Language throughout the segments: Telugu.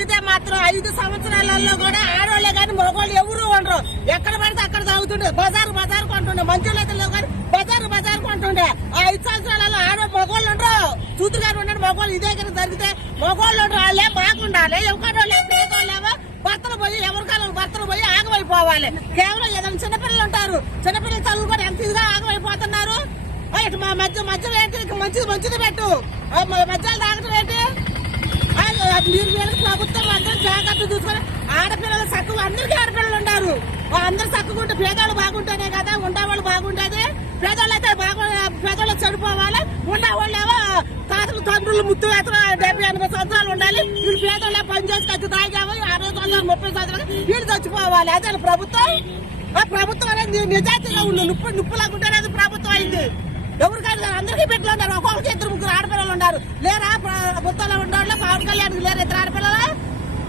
తాగితే మాత్రం ఐదు సంవత్సరాలలో కూడా ఆడవాళ్ళే కానీ మగవాళ్ళు ఎవరు ఉండరు. ఎక్కడ పడితే అక్కడ తాగుతుండే. బజారు బజారు కొంటుండే మంచులతలో కానీ బజారు బజారు కొంటుండే ఆ ఐదు సంవత్సరాలలో ఆడ మగవాళ్ళు ఉండరు. చూతుగారు ఉండరు మగవాళ్ళు ఇదే కనుక జరిగితే మగవాళ్ళు ఉండరు. వాళ్ళే బాగుండాలి ఎవరికో భర్తలు పోయి ఎవరికైనా భర్తలు పోయి ఆగమైపోవాలి. కేవలం ఏదైనా చిన్నపిల్లలు ఉంటారు. చిన్నపిల్లల చదువు కూడా ఎంత ఇదిగా ఆగమైపోతున్నారు? మా మధ్య మధ్య మంచిది మంచిది పెట్టు. మధ్యలో తాగడం ఏంటి? ఆ, మీరు ప్రభుత్వం అందరూ జాగ్రత్త చూసుకొని ఆడపిల్లలు చక్కగా అందరికీ ఆడపిల్లలు ఉన్నారు అందరు అందరూ పేదవాళ్ళు బాగుంటేనే కదా ఉండేవాళ్ళు బాగుంటుంది పేదవాళ్ళు అయితే బాగు పేదవాళ్ళు చనిపోవాలి ఉండేవాళ్ళు ఏమో తాతలు తండ్రులు ముత్తు డెబ్బై ఎనభై సంవత్సరాలు ఉండాలి. వీళ్ళు పేదవాళ్ళే పని చేసి ఖర్చు తాగాము. అరవై సంవత్సరాలు ముప్పై సంవత్సరాలు వీళ్ళు చచ్చిపోవాలి. అదే ప్రభుత్వం. ఆ ప్రభుత్వం అనేది నిజాయితీగా ఉండు. నిప్పు నిప్పు లాగుంటేనే అది ప్రభుత్వం అయింది. ఎవరు కాదు అందరికీ బిడ్డలు ఉన్నారు. ఒక్కొక్కరికి ఇద్దరు ముగ్గురు ఆడపిల్లలు ఉన్నారు. లేరా ప్రభుత్వంలో ఉండేవాళ్ళు పవన్ కళ్యాణ్ లేరు ఇద్దరు ఆడపిల్లలు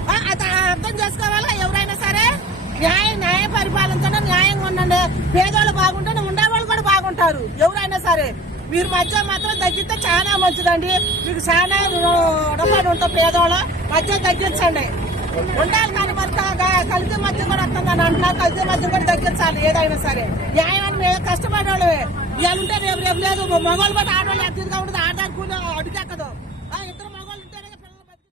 ఆ, అది అర్థం చేసుకోవాలా? ఎవరైనా సరే న్యాయం న్యాయ పరిపాలనతోనే న్యాయంగా ఉండండి. పేదవాళ్ళు బాగుంటేనే ఉండేవాళ్ళు కూడా బాగుంటారు. ఎవరైనా సరే. మీరు మధ్య మాత్రం తగ్గితే చాలా మంచిదండి. మీకు చాలా రుణపడి ఉంటాం పేదవాళ్ళు మధ్య తగ్గించండి. ఉండాలి కానీ మరి కలిసి మధ్య కూడా వస్తుందని అంటున్నారు కలిసి మధ్య కూడా తగ్గించాలి ఏదైనా సరే. న్యాయం అని మేము కష్టపడే వాళ్ళమే. ఇవాళ ఉంటే రేపు రేపు లేదు. మగవాళ్ళు బట్టి ఆడవాళ్ళు ఎంత ఇద్దరు మగవాళ్ళు ఉంటేనే